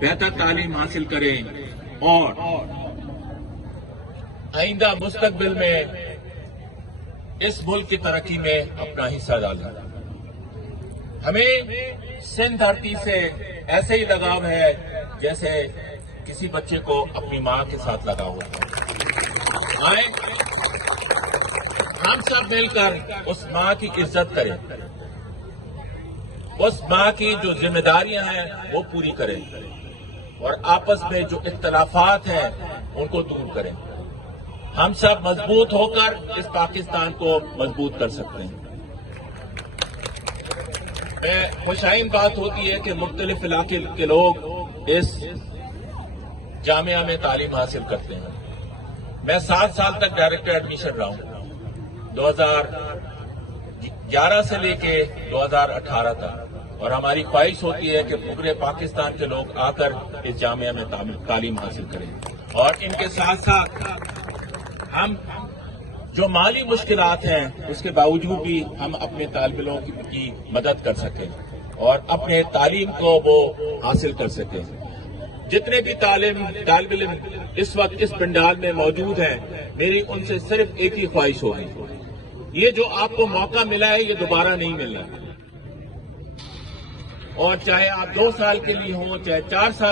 बेहतर तालीम हासिल करें और आइंदा मुस्तकबिल में इस मुल्क की तरक्की में अपना हिस्सा डालें। हमें सिंध धरती से ऐसे ही लगाव है जैसे किसी बच्चे को अपनी मां के साथ लगाव होता है। आए हम सब मिलकर उस मां की इज्जत करें, उस मां की जो जिम्मेदारियां हैं वो पूरी करें और आपस में जो इख्तलाफात हैं उनको दूर करें। हम सब मजबूत होकर इस पाकिस्तान को मजबूत कर सकते हैं। खुशाइन बात होती है कि मुख्तलिफ इलाके के लोग इस जामिया में तालीम हासिल करते हैं। मैं 7 साल तक डायरेक्टर एडमिशन रहा हूं, 2011 से लेके 2018 तक, और हमारी ख्वाहिश होती है कि पूरे पाकिस्तान के लोग आकर इस जामिया में तालीम हासिल करें और इनके साथ साथ हम जो माली मुश्किलात हैं उसके बावजूद भी हम अपने तालिब इल्मों की मदद कर सकें और अपने तालीम को वो हासिल कर सकें। जितने भी तालिब इल्म इस वक्त इस पंडाल में मौजूद हैं, मेरी उनसे सिर्फ एक ही ख्वाहिश होगी, ये जो आपको मौका मिला है ये दोबारा नहीं मिलना, और चाहे आप 2 साल के लिए हों चाहे 4 साल